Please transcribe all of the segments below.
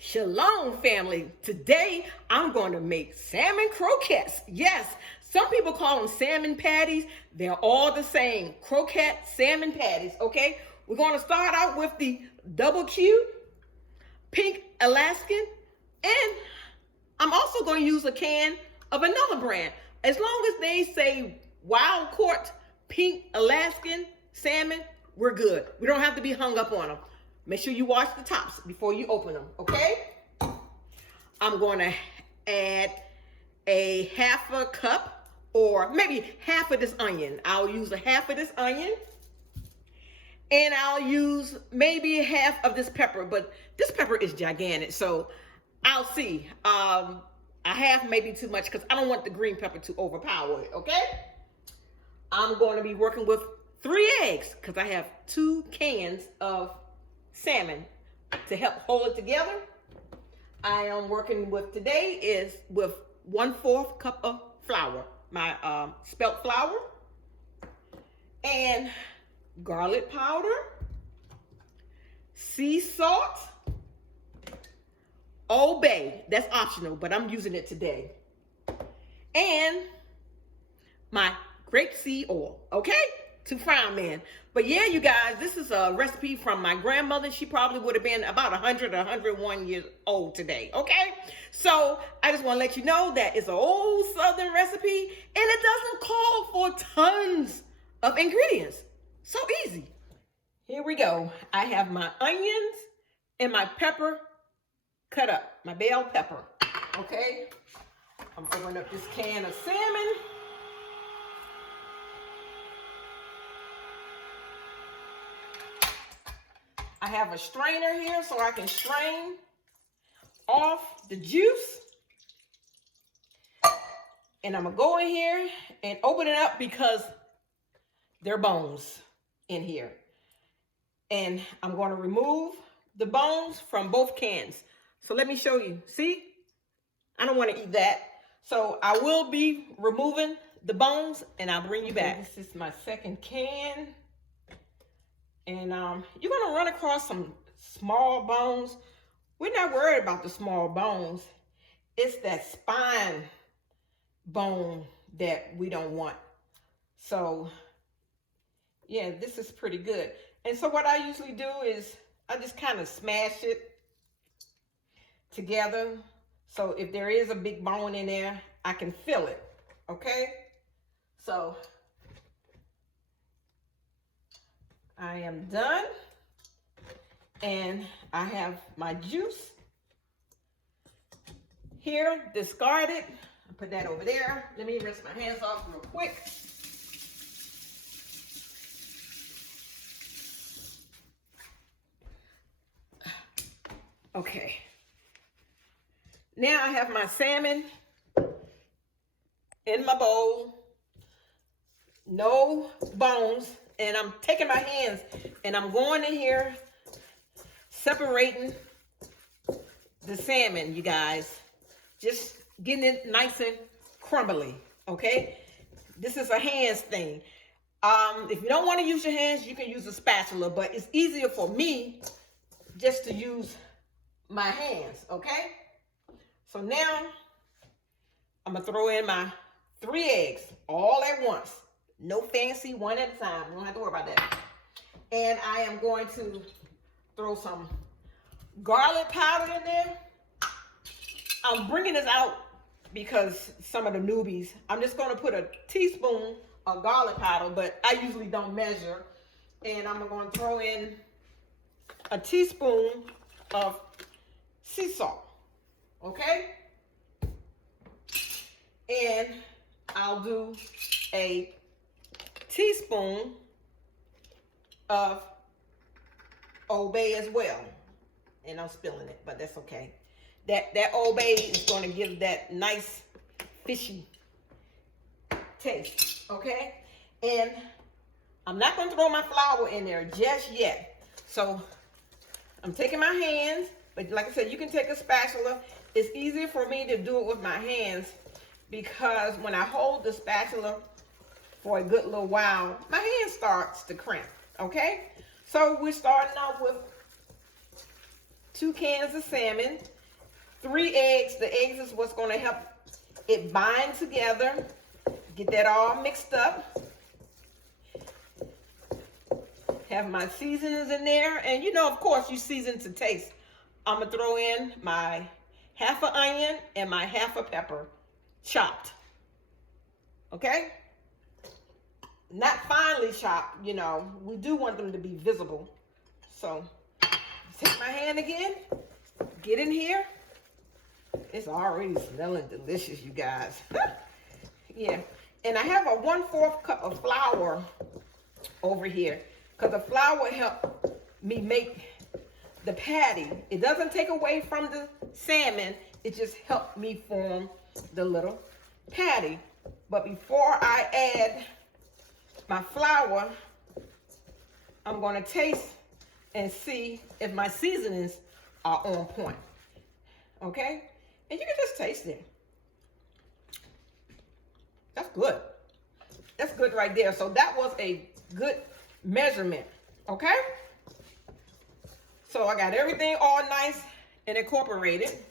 Shalom, family. Today, I'm going to make salmon croquettes. Yes, some people call them salmon patties. They're all the same. Croquette salmon patties, okay? We're going to start out with the double Q, pink Alaskan, and I'm also going to use a can of another brand. As long as they say wild caught pink Alaskan salmon, we're good. We don't have to be hung up on them. Make sure you wash the tops before you open them, okay? I'm going to add a half a cup or maybe half of this onion. I'll use a half of this onion. And I'll use maybe half of this pepper, but this pepper is gigantic, so I'll see. A half may be too much because I don't want the green pepper to overpower it, okay? I'm going to be working with 3 eggs because I have 2 cans of salmon to help hold it together. I am working with today is with 1/4 cup of flour, my spelt flour, and garlic powder, sea salt, Old Bay, that's optional, but I'm using it today, and my grapeseed oil, okay, to fry man. But yeah, you guys, this is a recipe from my grandmother. She probably would have been about 100 or 101 years old today, okay? So I just want to let you know that it's an old Southern recipe, and it doesn't call for tons of ingredients. So easy. Here we go. I have my onions and my pepper cut up, my bell pepper, okay? I'm opening up this can of salmon. I have a strainer here so I can strain off the juice. And I'm gonna go in here and open it up because there are bones in here. And I'm gonna remove the bones from both cans. So let me show you. See? I don't wanna eat that. So I will be removing the bones and I'll bring you back. This is my second can. And you're gonna run across some small bones. We're not worried about the small bones. It's that spine bone that we don't want. So yeah, this is pretty good. And so what I usually do is I just kind of smash it together. So if there is a big bone in there, I can feel it, okay? So I am done, and I have my juice here, discarded. I'll put that over there. Let me rinse my hands off real quick. Okay. Now I have my salmon in my bowl, no bones. And I'm taking my hands and I'm going in here, separating the salmon, you guys. Just getting it nice and crumbly, okay? This is a hands thing. If you don't want to use your hands, you can use a spatula, but it's easier for me just to use my hands, okay? So now I'm gonna throw in my 3 eggs all at once. No fancy, one at a time. We don't have to worry about that. And I am going to throw some garlic powder in there. I'm bringing this out because some of the newbies, I'm just going to put a teaspoon of garlic powder, but I usually don't measure. And I'm going to throw in a teaspoon of sea salt, okay? And I'll do a teaspoon of Old Bay as well. And I'm spilling it, but that's okay. That Old Bay is going to give that nice fishy taste, okay? And I'm not going to throw my flour in there just yet. So I'm taking my hands, but like I said, you can take a spatula. It's easier for me to do it with my hands because when I hold the spatula for a good little while, my hand starts to cramp, okay? So we're starting off with 2 cans of salmon, 3 eggs. The eggs is what's going to help it bind together. Get that all mixed up. Have my seasonings in there. And you know, of course, you season to taste. I'm going to throw in my half an onion and my half a pepper chopped. Okay? Not finely chopped, you know. We do want them to be visible. So, take my hand again. Get in here. It's already smelling delicious, you guys. Yeah. And I have a 1/4 cup of flour over here. Because the flour helps me make the patty. It doesn't take away from the salmon. It just helps me form the little patty. But before I add my flour, I'm going to taste and see if my seasonings are on point. Okay? And you can just taste it. That's good. That's good right there. So that was a good measurement. Okay? So I got everything all nice and incorporated.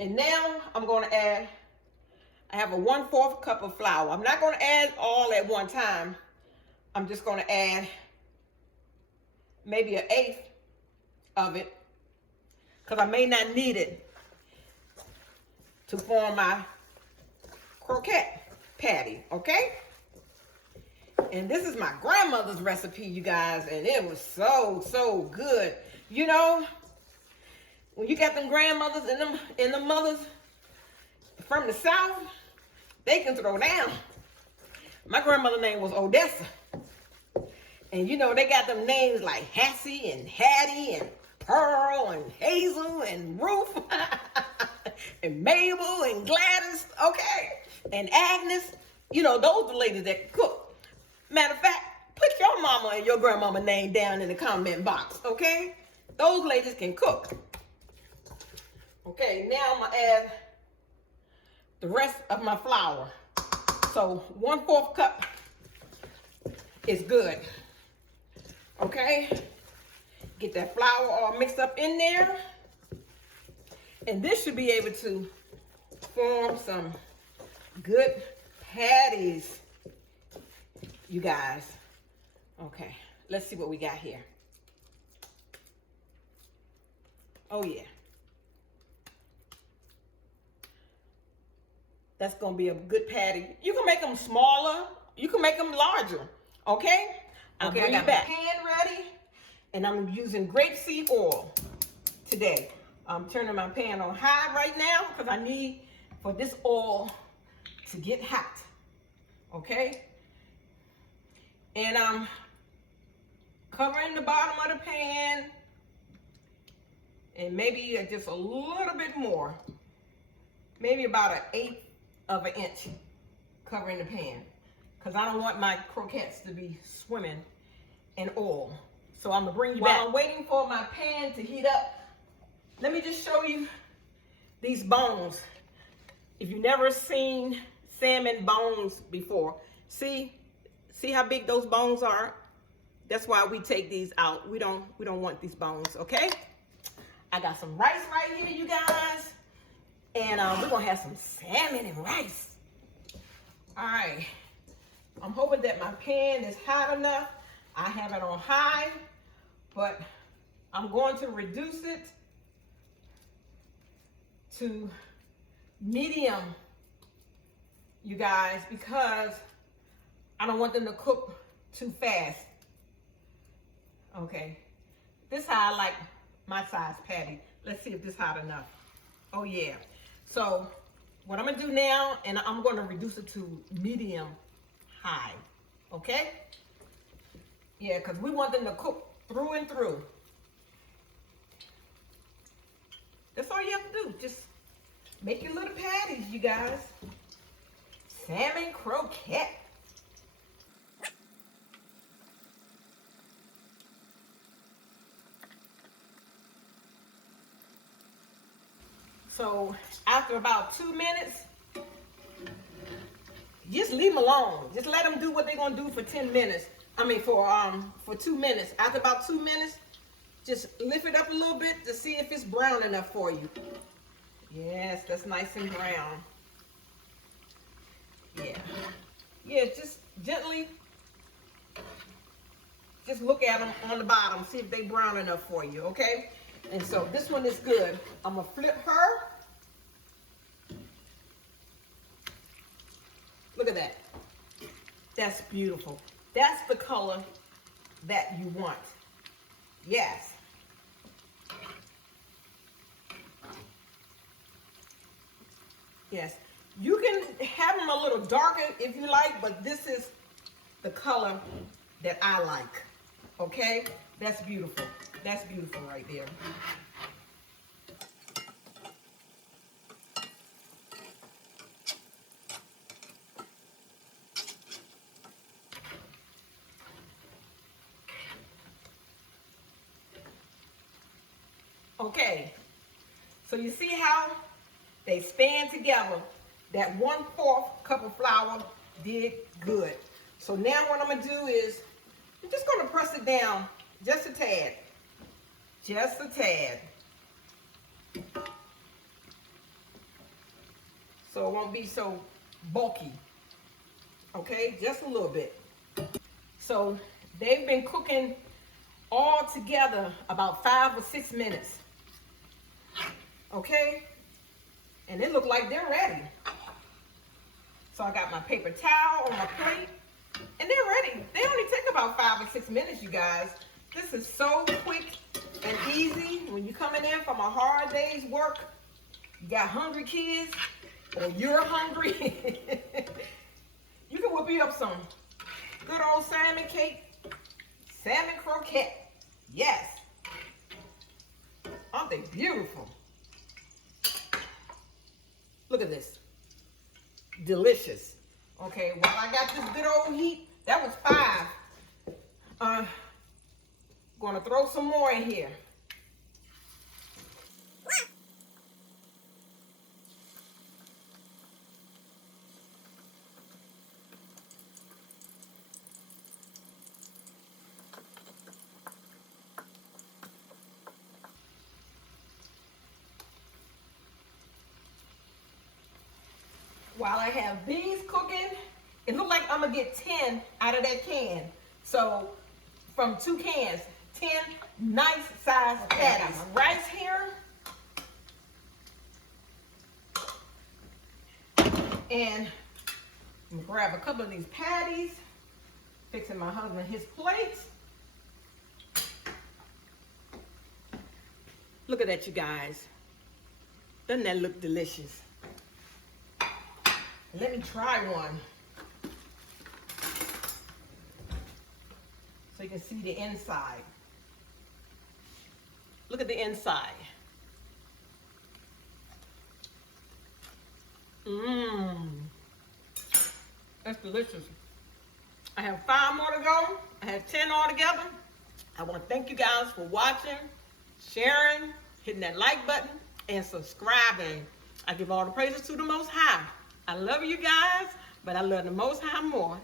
And now I'm going to add, I have a 1/4 cup of flour. I'm not going to add all at one time. I'm just going to add maybe 1/8 of it, because I may not need it to form my croquette patty, okay? And this is my grandmother's recipe, you guys, and it was so good. You know, when you got them grandmothers and them mothers from the South, they can throw down. My grandmother's name was Odessa. And you know, they got them names like Hassie and Hattie and Pearl and Hazel and Ruth and Mabel and Gladys, okay? And Agnes. You know, those are the ladies that cook. Matter of fact, put your mama and your grandmama name down in the comment box, okay? Those ladies can cook. Okay, now I'm going to add the rest of my flour. So 1/4 cup is good. Okay? Get that flour all mixed up in there. And this should be able to form some good patties, you guys. Okay, let's see what we got here. Oh yeah. That's gonna be a good patty. You can make them smaller, you can make them larger, okay? Okay, I got my pan ready, and I'm using grapeseed oil today. I'm turning my pan on high right now because I need for this oil to get hot, okay? And I'm covering the bottom of the pan, and maybe just a little bit more, maybe about 1/8 of an inch covering the pan, because I don't want my croquettes to be swimming in oil. So I'm gonna bring you back. While I'm waiting for my pan to heat up, let me just show you these bones. If you've never seen salmon bones before, see how big those bones are? That's why we take these out. We don't want these bones, okay? I got some rice right here, you guys. And we're gonna have some salmon and rice. All right, I'm hoping that my pan is hot enough. I have it on high, but I'm going to reduce it to medium, you guys, because I don't want them to cook too fast. Okay, this is how I like my size patty. Let's see if this is hot enough. Oh yeah. So what I'm gonna do now, and I'm gonna reduce it to medium high, okay? Yeah, because we want them to cook through and through. That's all you have to do. Just make your little patties, you guys. Salmon croquette. So after about 2 minutes, just leave them alone. Just let them do what they're gonna do for 10 minutes. I mean for 2 minutes. After about 2 minutes, Just lift it up a little bit to see if it's brown enough for you. Yes, that's nice and brown. Yeah. Yeah, just gently, just look at them on the bottom, see if they brown enough for you, okay? And so this one is good. I'm gonna flip her. Look at that. That's beautiful. That's the color that you want. Yes. Yes. You can have them a little darker if you like, but this is the color that I like. Okay? That's beautiful. That's beautiful right there. Okay, so you see how they stand together. That 1/4 cup of flour did good. So now what I'm gonna do is, I'm just gonna press it down just a tad. Just a tad. So it won't be so bulky. Okay, just a little bit. So they've been cooking all together about 5 or 6 minutes. Okay, and it look like they're ready. So I got my paper towel on my plate, and they're ready. They only take about 5 or 6 minutes, you guys. This is so quick and easy. When you're coming in from a hard day's work, you got hungry kids, or you're hungry, you can whip you up some good old salmon cake, salmon croquette. Yes. Aren't they beautiful? Look at this. Delicious. Okay, while I got this good old heat, that was 5. Gonna throw some more in here. While I have these cooking, it looks like I'm gonna get 10 out of that can. So from 2 cans, 10 nice sized patties. My rice here. And I'm gonna grab a couple of these patties, fixing my husband his plates. Look at that, you guys. Doesn't that look delicious? Let me try one so you can see the inside. Look at the inside. That's delicious. I have 5 more to go. I have 10 altogether. I want to thank you guys for watching, sharing, hitting that like button, and subscribing. I give all the praises to the Most High. I love you guys, but I love the Most High more.